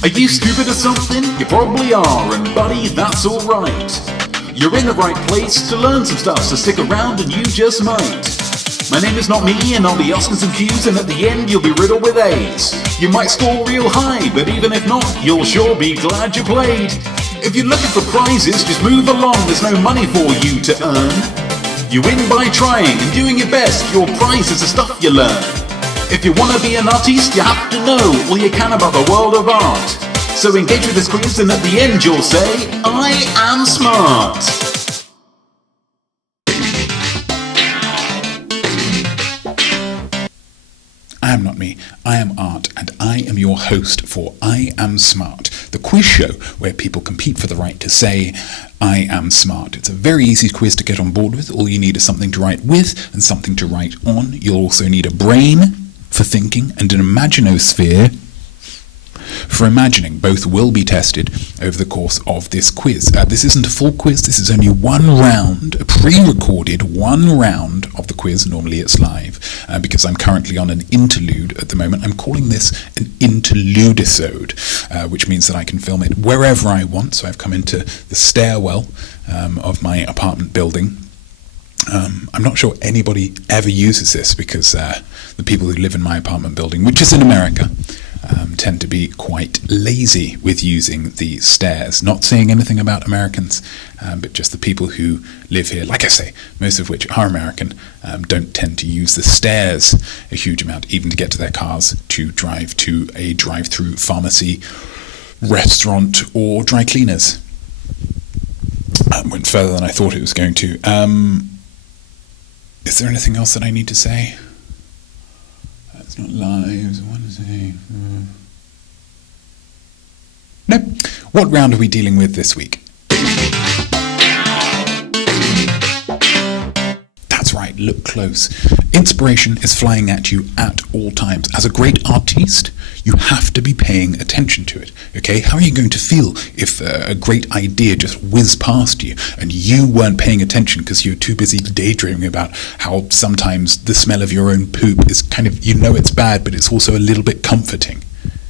Are you stupid or something? You probably are, and buddy, that's alright. You're in the right place to learn some stuff, so stick around and you just might. My name is Notme, and I'll be asking some Q's, and at the end you'll be riddled with A's. You might score real high, but even if not, you'll sure be glad you played. If you're looking for prizes, just move along, there's no money for you to earn. You win by trying and doing your best, your prize is the stuff you learn. If you want to be an artiste, you have to know all you can about the world of art. So engage with this quiz, and at the end you'll say, I am smart. I am not me, I am Art, and I am your host for I Am Smart, the quiz show where people compete for the right to say, I am smart. It's a very easy quiz to get on board with. All you need is something to write with and something to write on. You'll also need a brain for thinking and an imaginosphere for imagining. Both will be tested over the course of this quiz. This isn't a full quiz, this is only one round, a pre-recorded one round of the quiz. Normally it's live, because I'm currently on an interlude at the moment. I'm calling this an Interludisode, which means that I can film it wherever I want. So I've come into the stairwell of my apartment building. I'm not sure anybody ever uses this because the people who live in my apartment building, which is in America, tend to be quite lazy with using the stairs. Not saying anything about Americans, but just the people who live here, like I say, most of which are American, don't tend to use the stairs a huge amount, even to get to their cars to drive to a drive-through pharmacy, restaurant, or dry cleaners. Went further than I thought it was going to. Is there anything else that I need to say? It's not live. What is it? No. What round are we dealing with this week? That's right, look close. Inspiration is flying at you at all times. As a great artiste, you have to be paying attention to it, okay? How are you going to feel if a great idea just whizzed past you and you weren't paying attention because you're too busy daydreaming about how sometimes the smell of your own poop is kind of, you know it's bad, but it's also a little bit comforting.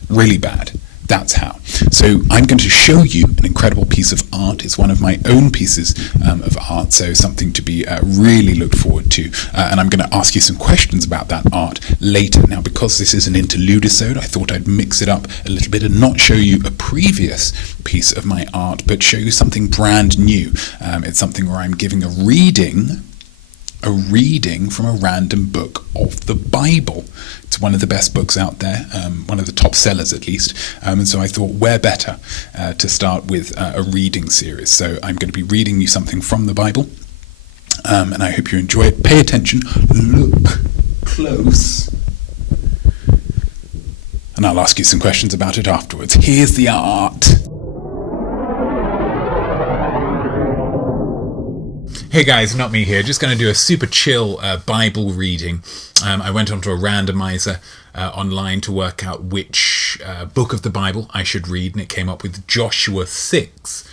Really bad. That's how. So I'm going to show you an incredible piece of art. It's one of my own pieces of art, so something to be really looked forward to. And I'm going to ask you some questions about that art later. Now, because this is an interludisode, I thought I'd mix it up a little bit and not show you a previous piece of my art, but show you something brand new. It's something where I'm giving a reading from a random book of the Bible. It's one of the best books out there, one of the top sellers at least, and so I thought where better to start with a reading series. So I'm going to be reading you something from the Bible, and I hope you enjoy it. Pay attention, look close, and I'll ask you some questions about it afterwards. Here's the art. Hey guys, not me here. Just going to do a super chill Bible reading. I went onto a randomizer online to work out which book of the Bible I should read, and it came up with Joshua 6.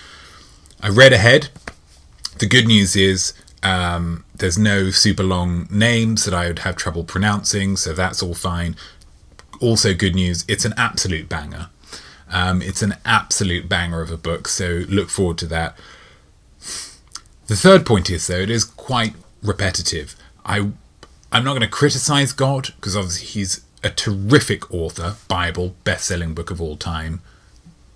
I read ahead. The good news is there's no super long names that I would have trouble pronouncing, so that's all fine. Also good news, it's an absolute banger. It's an absolute banger of a book, so look forward to that. The third point is, though, it is quite repetitive. I'm not going to criticize God, because obviously he's a terrific author, Bible, best-selling book of all time.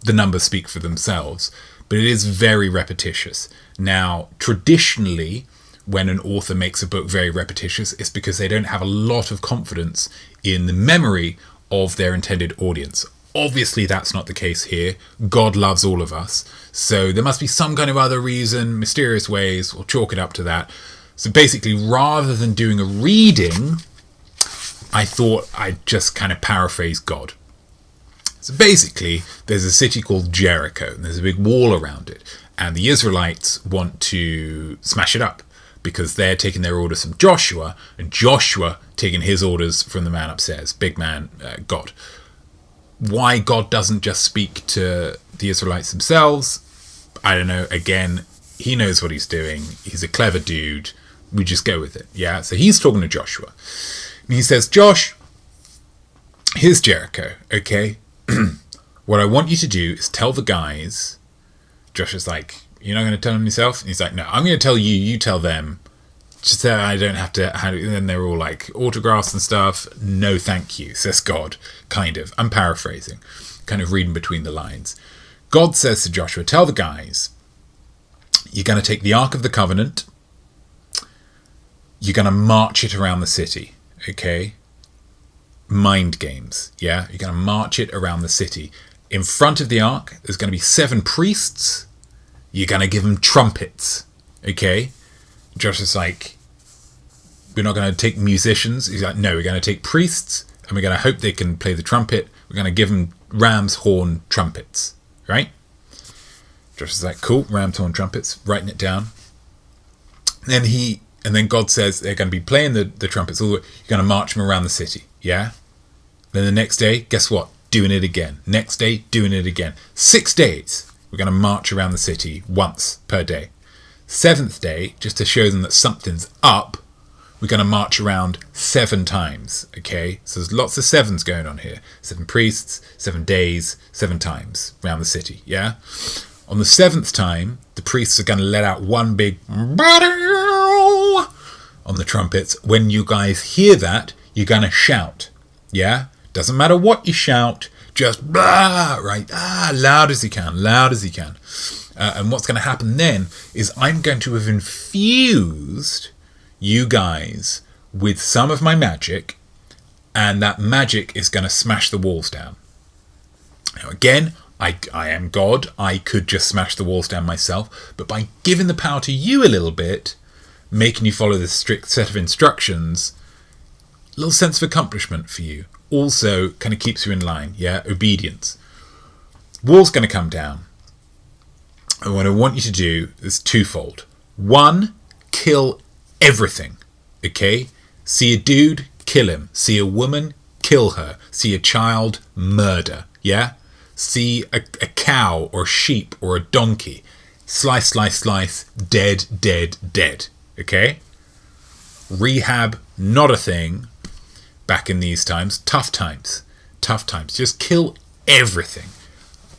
The numbers speak for themselves, but it is very repetitious. Now, traditionally, when an author makes a book very repetitious, it's because they don't have a lot of confidence in the memory of their intended audience. Obviously, that's not the case here. God loves all of us. So there must be some kind of other reason, mysterious ways. We'll chalk it up to that. So basically, rather than doing a reading, I thought I'd just kind of paraphrase God. So basically, there's a city called Jericho, and there's a big wall around it. And the Israelites want to smash it up because they're taking their orders from Joshua, and Joshua taking his orders from the man upstairs, big man, God. Why God doesn't just speak to the Israelites themselves, I don't know. Again, he knows what he's doing. He's a clever dude. We just go with it. Yeah. So he's talking to Joshua. And he says, Josh, here's Jericho. Okay. what I want you to do is tell the guys. Joshua's like, you're not going to tell them yourself? And he's like, no, I'm going to tell you, you tell them. Just that I don't have to. And then they're all like, autographs and stuff. No, thank you, says God. Kind of. I'm paraphrasing. Kind of reading between the lines. God says to Joshua, tell the guys, you're going to take the Ark of the Covenant. You're going to march it around the city. Okay? Mind games. Yeah? You're going to march it around the city. In front of the Ark, there's going to be 7 priests. You're going to give them trumpets. Okay? Joshua's like, we're not going to take musicians. He's like, no, we're going to take priests and we're going to hope they can play the trumpet. We're going to give them ram's horn trumpets. Right? Joshua's like, cool, ram's horn trumpets. Writing it down. And then God says they're going to be playing the trumpets all the way. You're going to march them around the city. Yeah? Then the next day, guess what? Doing it again. Next day, doing it again. 6 days, we're going to march around the city once per day. 7th day, just to show them that something's up, we're going to march around 7 times. Okay? So there's lots of 7s going on here. 7 priests, 7 days, 7 times around the city. Yeah? On the 7th time, the priests are going to let out one big on the trumpets. When you guys hear that, you're going to shout. Yeah? Doesn't matter what you shout, just blah, right? Loud as you can, loud as you can. And what's going to happen then is I'm going to have infused you guys with some of my magic, and that magic is going to smash the walls down. Now again, I am God. I could just smash the walls down myself, but by giving the power to you a little bit, making you follow this strict set of instructions, a little sense of accomplishment for you. Also kind of keeps you in line. Yeah, obedience. Wall's going to come down. And what I want you to do is twofold. 1, kill everything. Okay? See a dude, kill him. See a woman, kill her. See a child, murder. Yeah? See a cow or sheep or a donkey. Slice, slice, slice. Dead, dead, dead. Okay? Rehab, not a thing. Back in these times. Tough times. Tough times. Just kill everything.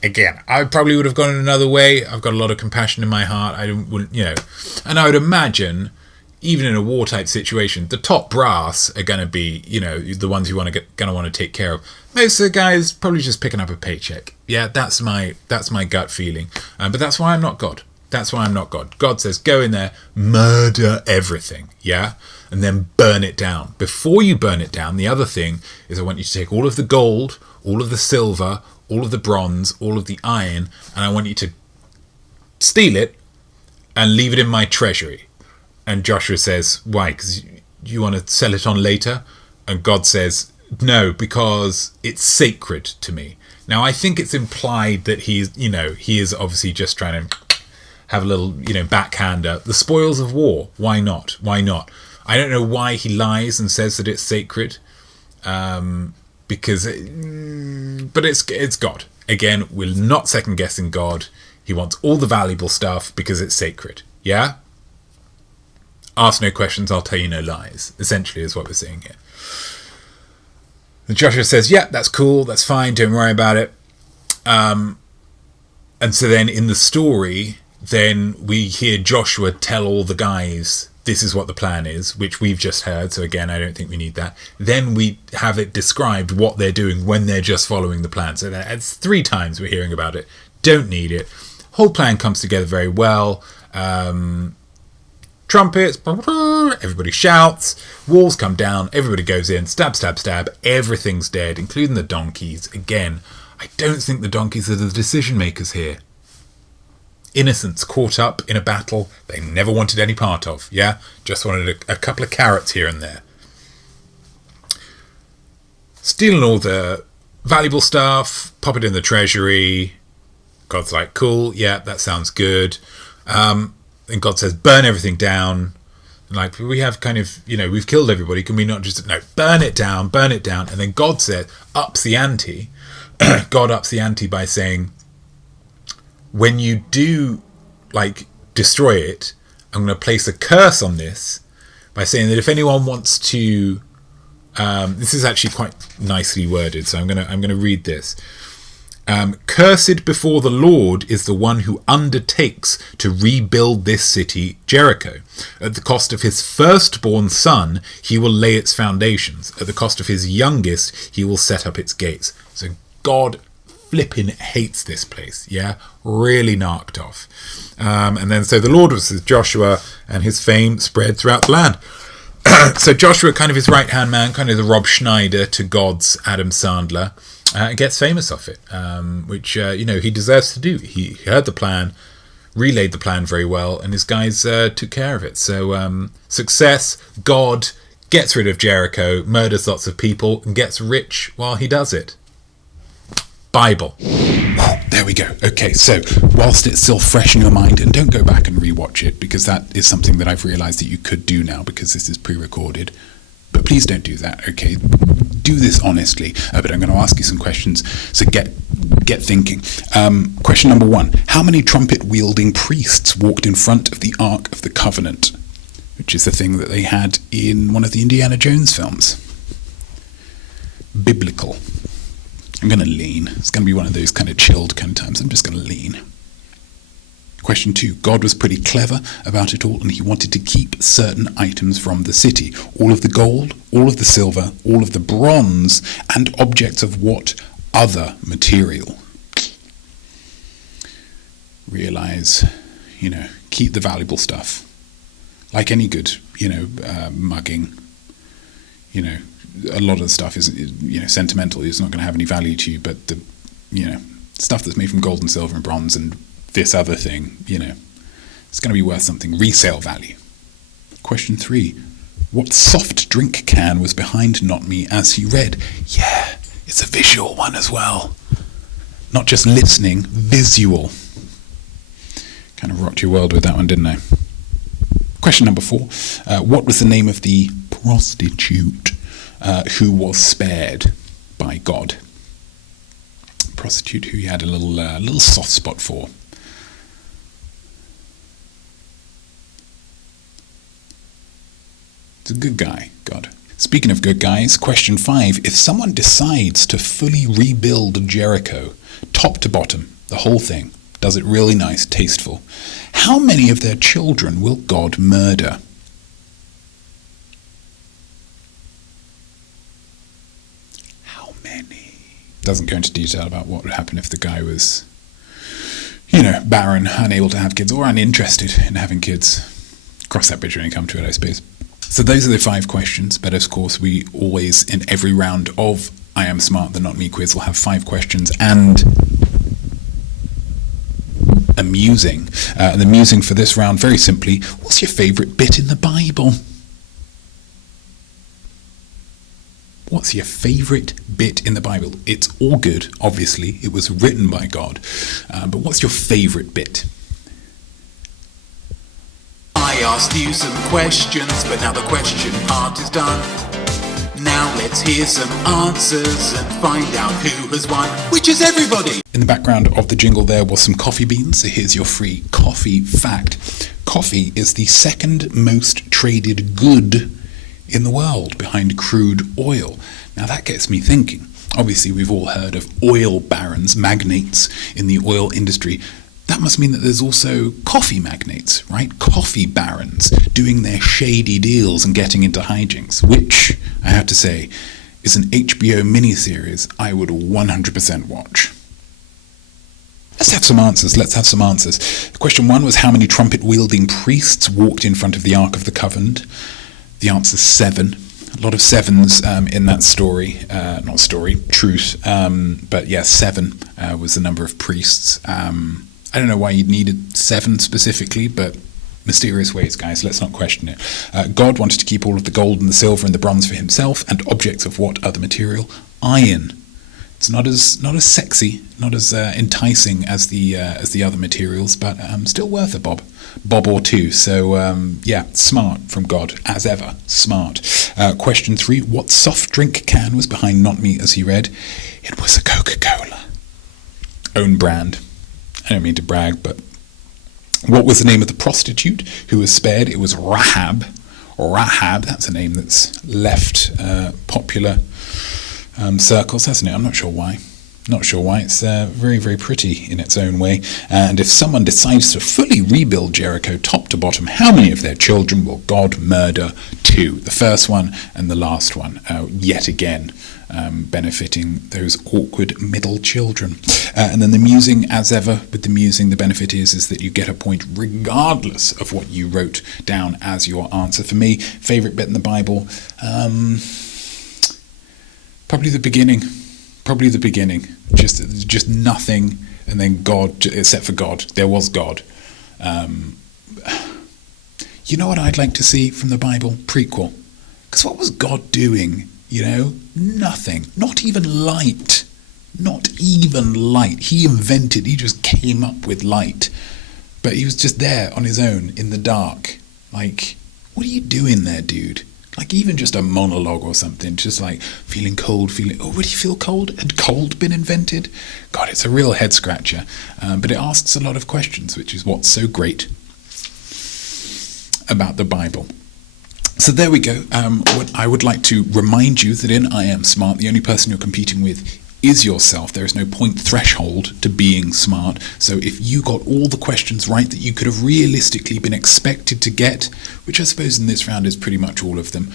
Again, I probably would have gone another way. I've got a lot of compassion in my heart. And I would imagine, even in a war type situation, the top brass are going to be, the ones you going to want to take care of. Most of the guys probably just picking up a paycheck. Yeah, that's my gut feeling. But that's why I'm not God. That's why I'm not God. God says, go in there, murder everything. Yeah, and then burn it down. Before you burn it down, the other thing is I want you to take all of the gold, all of the silver, all of the bronze, all of the iron, and I want you to steal it and leave it in my treasury. And Joshua says, why? Because you want to sell it on later? And God says, no, because it's sacred to me. Now, I think it's implied that he is obviously just trying to have a little, backhander. The spoils of war. Why not? Why not? I don't know why he lies and says that it's sacred. But it's God. Again, we're not second guessing God. He wants all the valuable stuff because it's sacred. Yeah? Ask no questions, I'll tell you no lies. Essentially is what we're saying here. And Joshua says, yeah, that's cool, that's fine, don't worry about it. And so then in the story, then we hear Joshua tell all the guys, this is what the plan is, which we've just heard. So again, I don't think we need that. Then we have it described what they're doing when they're just following the plan. So that's 3 times we're hearing about it. Don't need it. Whole plan comes together very well. Trumpets, everybody shouts, walls come down, everybody goes in, stab, stab, stab, everything's dead, including the donkeys. Again, I don't think the donkeys are the decision makers here. Innocents caught up in a battle they never wanted any part of, yeah? Just wanted a couple of carrots here and there. Stealing all the valuable stuff, pop it in the treasury. God's like, cool, yeah, that sounds good. And God says, burn everything down. And like, we have kind of, we've killed everybody. Can we not just, no, burn it down, burn it down. And then God said, ups the ante. God ups the ante by saying, when you do, destroy it, I'm going to place a curse on this by saying that if anyone wants to, this is actually quite nicely worded, so I'm going to read this. Cursed before the Lord is the one who undertakes to rebuild this city, Jericho. At the cost of his firstborn son, he will lay its foundations. At the cost of his youngest, he will set up its gates. So God flipping hates this place, yeah? Really knocked off. And then, so the Lord was with Joshua, and his fame spread throughout the land. So Joshua, kind of his right-hand man, kind of the Rob Schneider to God's Adam Sandler, gets famous off it, which, he deserves to do. He heard the plan, relayed the plan very well, and his guys took care of it. So success, God gets rid of Jericho, murders lots of people, and gets rich while he does it. Bible. There we go. Okay, so whilst it's still fresh in your mind, and don't go back and rewatch it, because that is something that I've realised that you could do now because this is pre-recorded. But please don't do that, okay? Do this honestly. But I'm going to ask you some questions, so get thinking. Question number 1. How many trumpet-wielding priests walked in front of the Ark of the Covenant? Which is the thing that they had in one of the Indiana Jones films. Biblical. I'm going to lean. It's going to be one of those kind of chilled kind of times. I'm just going to lean. Question 2. God was pretty clever about it all, and he wanted to keep certain items from the city. All of the gold, all of the silver, all of the bronze, and objects of what other material? Realize, keep the valuable stuff. Like any good, mugging, a lot of the stuff is, sentimental. It's not going to have any value to you, but the, stuff that's made from gold and silver and bronze and this other thing, it's going to be worth something. Resale value. Question 3. What soft drink can was behind Notme as he read? Yeah, it's a visual one as well. Not just listening, visual. Kind of rocked your world with that one, didn't I? Question number 4. What was the name of the prostitute who was spared by God? Prostitute who he had a little soft spot for. It's a good guy, God. Speaking of good guys, question 5. If someone decides to fully rebuild Jericho, top to bottom, the whole thing, does it really nice, tasteful, how many of their children will God murder? How many? Doesn't go into detail about what would happen if the guy was, barren, unable to have kids, or uninterested in having kids. Cross that bridge when you come to it, I suppose. So those are the 5 questions, but of course we always, in every round of I Am Smart, the Notme quiz, will have 5 questions and a musing. The musing for this round, very simply, what's your favourite bit in the Bible? What's your favourite bit in the Bible? It's all good, obviously. It was written by God. But what's your favourite bit? I asked you some questions, but now the question part is done. Now let's hear some answers and find out who has won, which is everybody. In the background of the jingle there was some coffee beans, so here's your free coffee fact. Coffee is the second most traded good in the world, behind crude oil. Now that gets me thinking. Obviously we've all heard of oil barons, magnates in the oil industry. That must mean that there's also coffee magnates, right? Coffee barons doing their shady deals and getting into hijinks, which, I have to say, is an HBO miniseries I would 100% watch. Let's have some answers. Question 1 was how many trumpet-wielding priests walked in front of the Ark of the Covenant? The answer's 7. A lot of 7s in that story. Truth. But yeah, 7 was the number of priests. I don't know why you'd needed 7 specifically, but mysterious ways, guys, let's not question it. God wanted to keep all of the gold and the silver and the bronze for himself, and objects of what other material? Iron. It's not as sexy, not as enticing as the other materials, but still worth a bob or two. So yeah, smart from God, as ever, smart. Question 3, what soft drink can was behind Notme as he read? It was a Coca-Cola. Own brand. I don't mean to brag, but what was the name of the prostitute who was spared? It was Rahab. Rahab, that's a name that's left popular circles, hasn't it? I'm not sure why. Not sure why. It's very, very pretty in its own way. And if someone decides to fully rebuild Jericho top to bottom, how many of their children will God murder? 2. The first one and the last one, yet again, benefiting those awkward middle children. And then the musing, as ever, with the musing, the benefit is that you get a point regardless of what you wrote down as your answer. For me, favourite bit in the Bible, probably the beginning. Just nothing, and then God, except for God. There was God. You know what I'd like to see from the Bible? Prequel. Because what was God doing? Nothing. Not even light. He just came up with light. But he was just there on his own in the dark. Like, what are you doing there, dude? Like, even just a monologue or something, just like feeling cold, would he feel cold? Had cold been invented? God, it's a real head scratcher. But it asks a lot of questions, which is what's so great about the Bible. So there we go. I would like to remind you that in I Am Smart, the only person you're competing with is yourself. There is no point threshold to being smart. So if you got all the questions right that you could have realistically been expected to get, which I suppose in this round is pretty much all of them,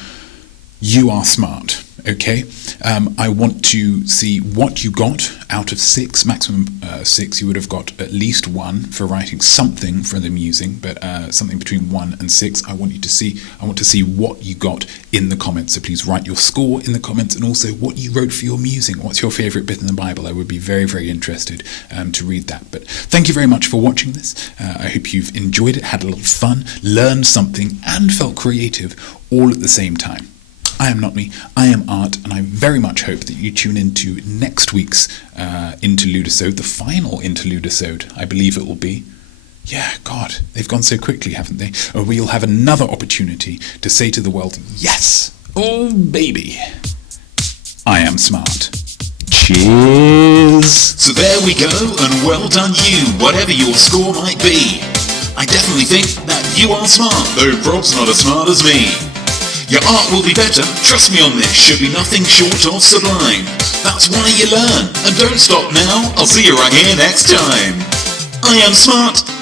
you are smart. Okay? I want to see what you got out of 6, maximum 6. You would have got at least 1 for writing something for the musing, but something between 1 and 6. I want to see what you got in the comments. So please write your score in the comments, and also what you wrote for your musing. What's your favourite bit in the Bible? I would be very, very interested to read that. But thank you very much for watching this. I hope you've enjoyed it, had a little fun, learned something, and felt creative all at the same time. I am Notme, I am Art, and I very much hope that you tune into next week's Interludisode, the final Interludisode, I believe it will be. Yeah, God, they've gone so quickly, haven't they? Or we'll have another opportunity to say to the world, yes, oh baby, I am smart. Cheers! So there we go, and well done you, whatever your score might be. I definitely think that you are smart, though Rob's not as smart as me. Your art will be better, trust me on this, should be nothing short of sublime. That's why you learn, and don't stop now, I'll see you right here next time. I am smart.